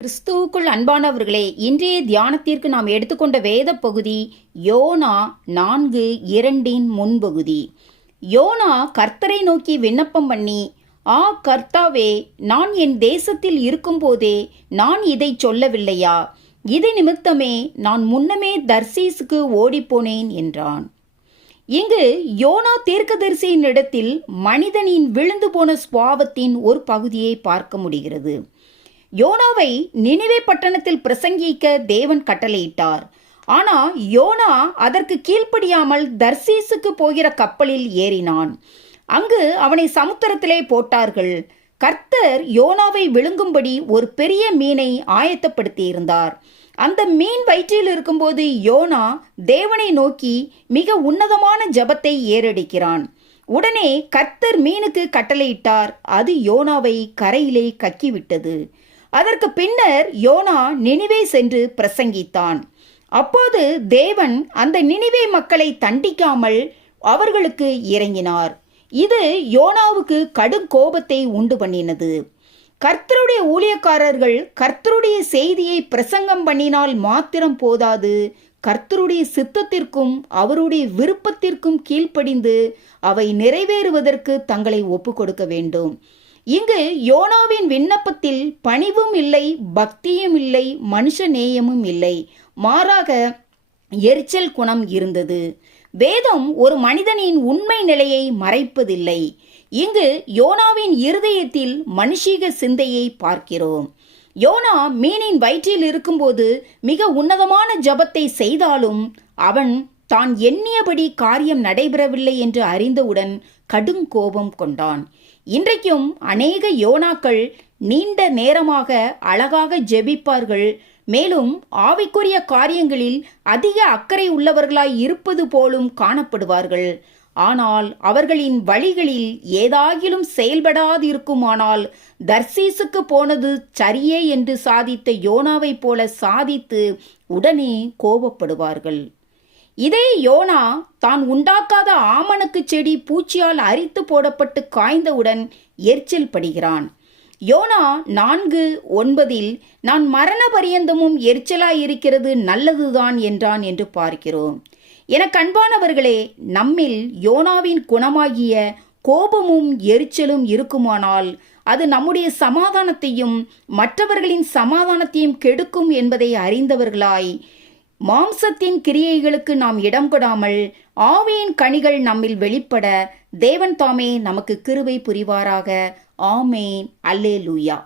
கிறிஸ்துவுக்குள் அன்பானவர்களே, இன்றைய தியானத்திற்கு நாம் எடுத்துக்கொண்ட வேத பகுதி யோனா 4:2 முன்பகுதி. யோனா கர்த்தரை நோக்கி விண்ணப்பம் பண்ணி, கர்த்தாவே, நான் என் தேசத்தில் இருக்கும்போதே நான் இதை சொல்லவில்லையா? இது நிமித்தமே நான் முன்னமே தர்சீசுக்கு ஓடிப்போனேன் என்றான். இங்கு யோனா தீர்க்கதரிசியின் இடத்தில் மனிதனின் விழுந்து போன சுபாவத்தின் ஒரு பகுதியை பார்க்க முடிகிறது. யோனாவை நினிவே பட்டணத்தில் பிரசங்கிக்க தேவன் கட்டளையிட்டார். ஆனா யோனா அதற்கு கீழ்ப்படியாமல் தர்சீசுக்கு போகிற கப்பலில் ஏறினான். அங்கு அவனை சமுத்திரத்திலே போட்டார்கள். கர்த்தர் யோனாவை விழுங்கும்படி ஒரு பெரிய மீனை ஆயத்தப்படுத்தியிருந்தார். அந்த மீன் வயிற்றில் இருக்கும்போது யோனா தேவனை நோக்கி மிக உன்னதமான ஜெபத்தை ஏறெடுக்கிறான். உடனே கர்த்தர் மீனுக்கு கட்டளையிட்டார். அது யோனாவை கரையிலே கக்கிவிட்டது. அதற்கு பின்னர் யோனா நினிவே சென்று பிரசங்கித்தான். அப்போது தேவன் அந்த நினிவே மக்களை தண்டிக்காமல் அவர்களுக்கு இறங்கினார். இது யோனாவுக்கு கடும் கோபத்தை உண்டு பண்ணினது. கர்த்தருடைய ஊழியக்காரர்கள் கர்த்தருடைய செய்தியை பிரசங்கம் பண்ணினால் மாத்திரம் போதாது, கர்த்தருடைய சித்தத்திற்கும் அவருடைய விருப்பத்திற்கும் கீழ்ப்படிந்து அவை நிறைவேறுவதற்கு தங்களை ஒப்பு கொடுக்க வேண்டும். இங்கு யோனாவின் விண்ணப்பத்தில் பணிவும் இல்லை, பக்தியும் இல்லை, மனுஷ நேயமும் இல்லை. மாறாக எரிச்சல் குணம் இருந்தது. வேதம் ஒரு மனிதனின் உண்மை நிலையை மறைப்பதில்லை. இங்கு யோனாவின் இருதயத்தில் மனுஷீக சிந்தையை பார்க்கிறோம். யோனா மீனின் வயிற்றில் இருக்கும்போது மிக உன்னதமான ஜபத்தை செய்தாலும் அவன் தான் எண்ணியபடி காரியம் நடைபெறவில்லை என்று அறிந்தவுடன் கடும் கோபம் கொண்டான். இன்றைக்கும் அநேக யோனாக்கள் நீண்ட நேரமாக அழகாக ஜெபிப்பார்கள், மேலும் ஆவிக்குரிய காரியங்களில் அதிக அக்கறை உள்ளவர்களாய் இருப்பது போலும் காணப்படுவார்கள். ஆனால் அவர்களின் வழிகளில் ஏதாகிலும் செயல்படாதிருக்குமானால் தர்சீசுக்கு போனது சரியே என்று சாதித்த யோனாவை போல சாதித்து உடனே கோபப்படுவார்கள். இதே யோனா தான் உண்டாக்காத ஆமணக்கு செடி பூச்சியால் அரித்து போடப்பட்டு காய்ந்தவுடன் எரிச்சல் படுகிறான். யோனா 4:9 நான் மரண பரியந்தமும் எரிச்சலாயிருக்கிறது நல்லதுதான் என்றான் என்று பார்க்கிறோம். எனக்கு அன்பானவர்களே, நம்மில் யோனாவின் குணமாகிய கோபமும் எரிச்சலும் இருக்குமானால் அது நம்முடைய சமாதானத்தையும் மற்றவர்களின் சமாதானத்தையும் கெடுக்கும் என்பதை அறிந்தவர்களாய் மாம்சத்தின் கிரியைகளுக்கு நாம் இடம் கொடாமல் ஆவியின் கனிகள் நம்மில் வெளிப்பட தேவன் தாமே நமக்கு கிருபை புரிவாராக. ஆமேன். அல்லேலூயா.